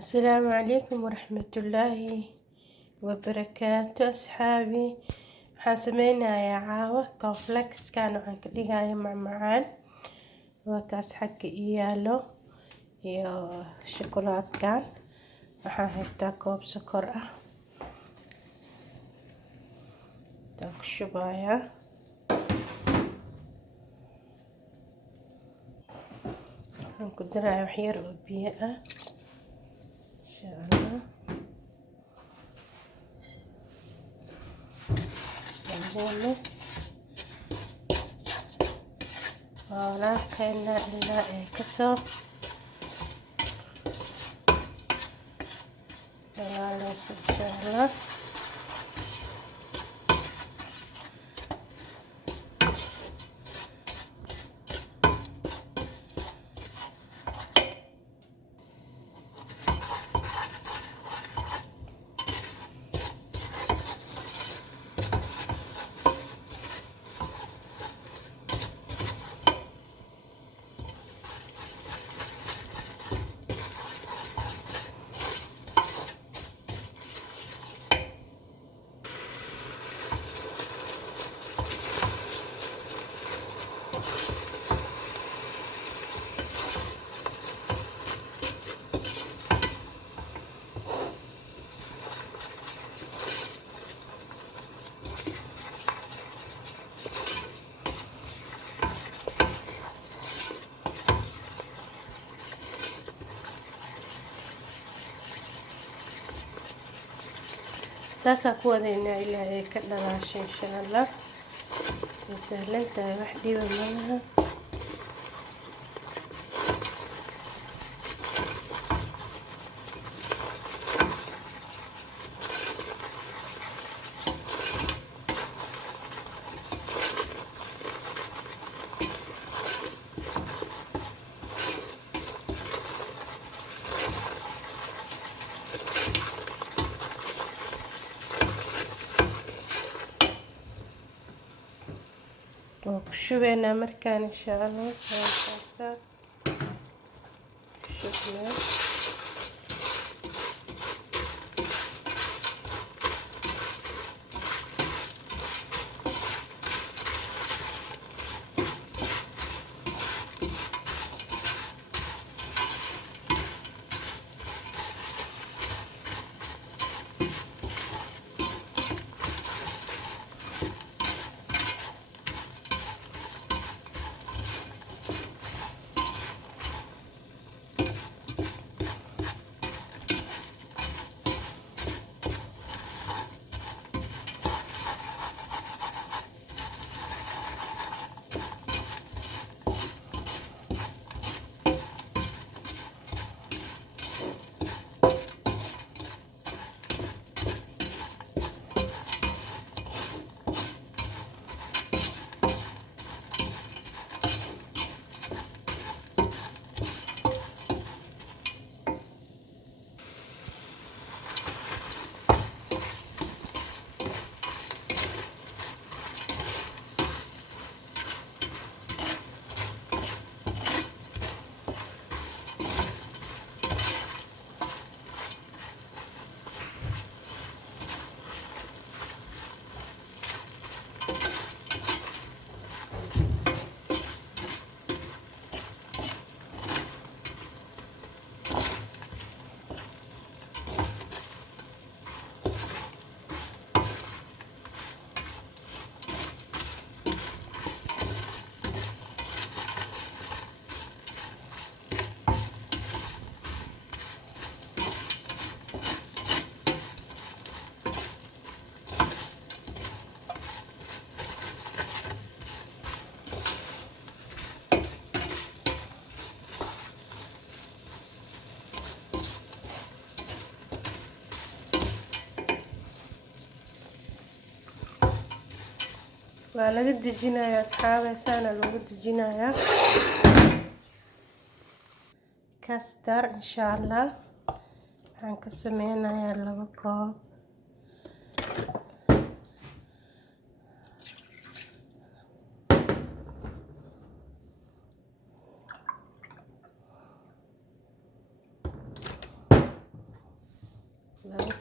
السلام عليكم ورحمة الله وبركاته أصحابي. waxaan sameynayaa caawa cornflakes-kan oo aan ka dhigayo macmacaan. waa kaas xagga ii yaalo iyo shokolaadkan. waxaan haystaa koob sokor ah, intaan ku shubayaa. waxaan ku darayaa wax yar oo biyo ah insha Allah. walaaqeena ilaa ay kasoo dhalaalayso insha Allah. taasa ku wadayna ilaa ay ka dhalaasho insha Allah. sahlan tahay, wax dhiba malaha. وشوفنا مركان إن شاء الله. شوفنا waa laga dejinayaa asxaabe. saana loogu dejinayaa kastar insha Allah. waxaan ka sameynayaa 2 koob.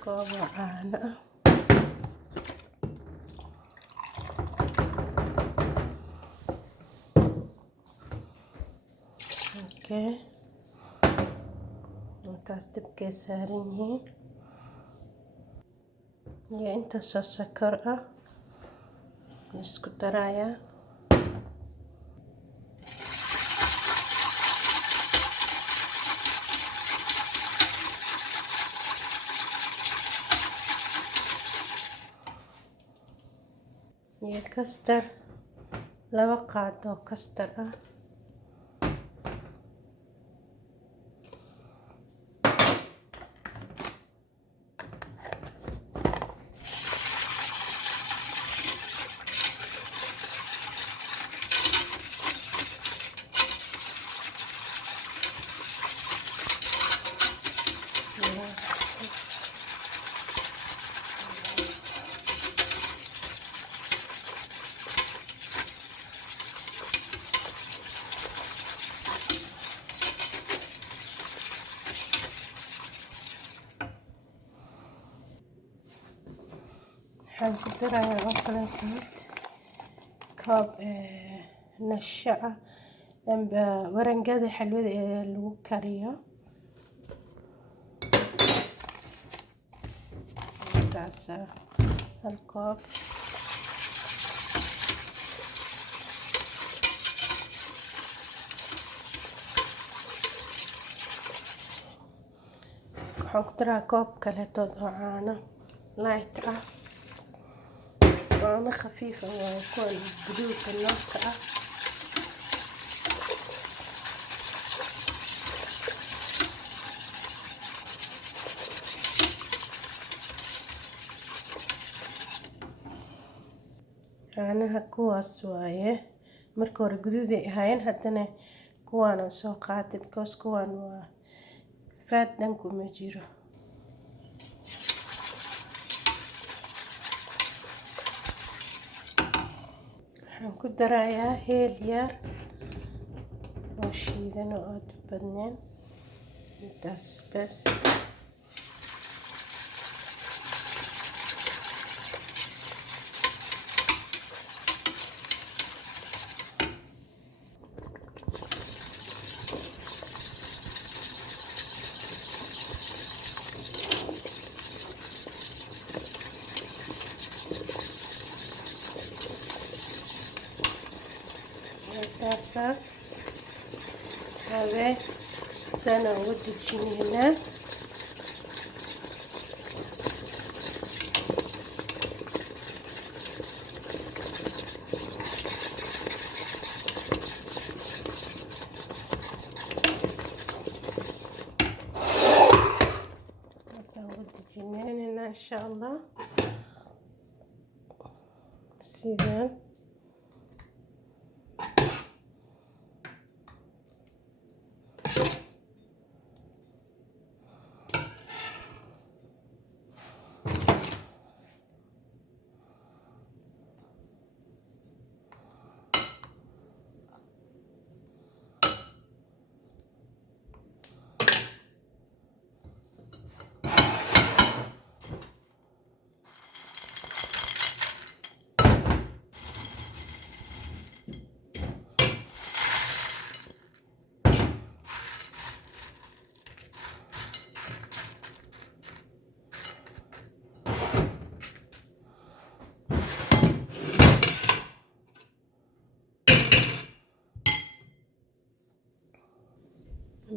koob oo caano ah. Okay, markaas dabkay saaran yihiin iyo intaasoo sokor ah isku darayaa. iyo kastar, 2 qaado oo kastar ah. waxaan ku darayaa oo kale koob nasho ah amba warangada xalwada ee lagu kariyo. intaas hal koob. waxaan ku daraa koob kaletood oo caano light ah, caano khafiif ah waa kuwan buluugga noolka ah. caanaha kuwaas waaye, marka hore guduuday ahaayeen, haddana kuwaana soo qaatay because kuwaan waa faad dhanku ma jiro. waxaan ku darayaa heel yar oo shiidan oo aad u badneen, intaas bas. intaasa habe sana ugu dejinaynaa. insha Allah sidaan.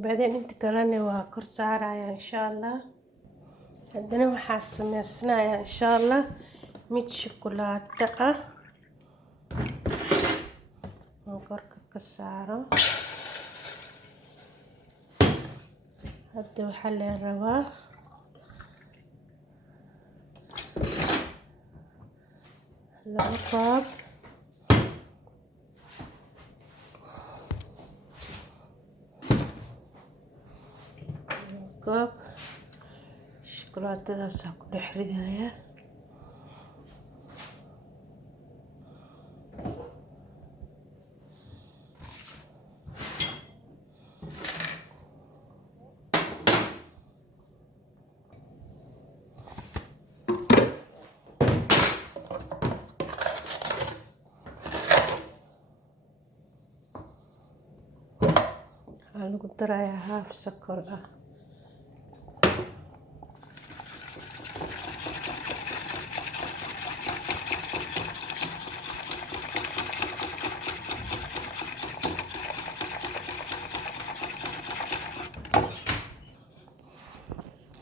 بعدين انت كلاني وكر سارة ان شاء الله. عندنا وحاسة مسنا ان شاء الله 100 شوكولاتة وكرك كسارة. هبدأ وحلي الرواق العقاب كوب شوكولاتة كل حريدها. lagu darayaa haaf sokor ah.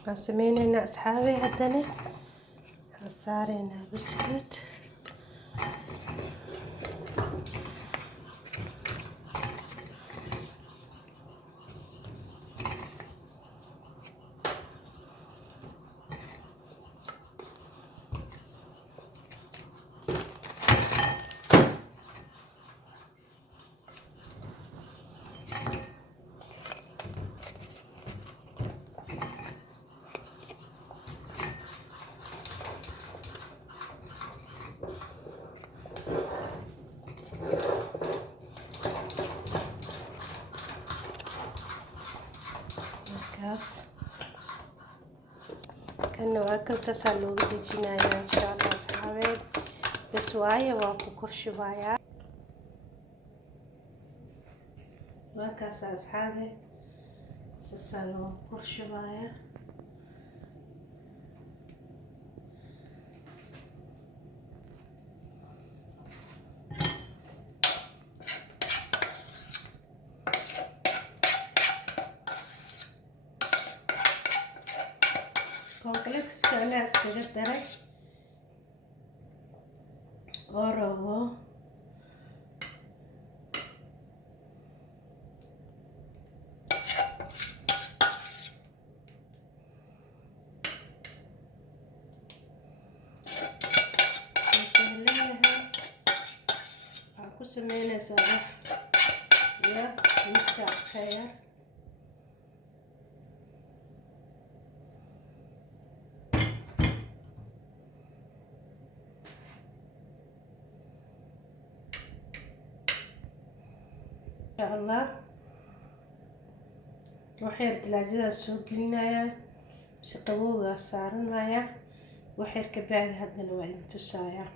waxaan sameyneynaa asxaabey haddana waxaan saareynaa buskut. kana waa kan saasaa loogu dejinayaa insha allah asxaabeed. bas waaye waa ku kor shubayaa. waa kaas asxaabeed saasaa loogu kor shubayaa. complexka anaa iskaga daray oo rabo waxaan ku sameynaysaa ya misaaka yar. الله waxyar talaajadaas soo gelinayaa mise qabowgaa saaranaya waxyar ka bacdi haddana waa idin tusayaa.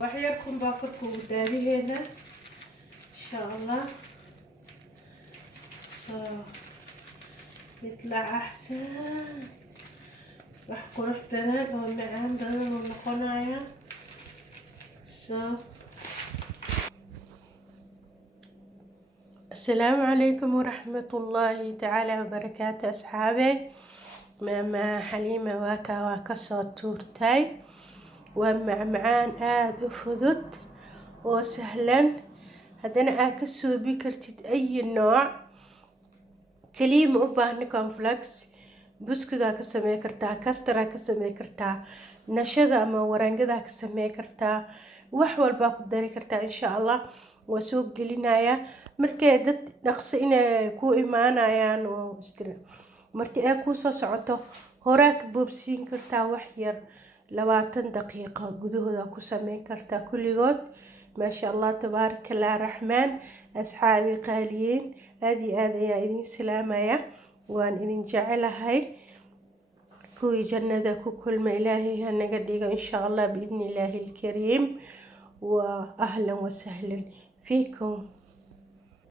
waxyar kunbaa korka ugu daadiheena insha allah soo يطلع أحسن wax qurux badan oo macaan badan oo noqonaya. السلام عليكم ورحمة الله تعالى وبركاته أصحابي. ماما حليمة واكا صوت تورتاي ومعمعان آد وفذت وسهلا. هدنا أكسو بكرتي أي نوع كليم أباني كونفلكس بسكودا كسمي كرتا كاسترا كسمي كرتا نشدا أما ورانجدا كسمي كرتا وحول باكو داري كرتا إن شاء الله وسوق قلنايا markay dad dhaqso inay ku imaanayaan oo markii ay ku soo socoto horaa ka boobsiin kartaa wax yar 20 daqiiqo gudahooda ku sameyn kartaa kulligood. maasha allah tabaarakallah raxmaan. asxaabi qaaliyiin aad iyo aad ayaa idin salaamaya waan idin jecelahay. kuwii jannada ku kulma ilaahay ha naga dhigo insha allah biidni illaahi alkariim. wa ahlan wa sahlan fiikum.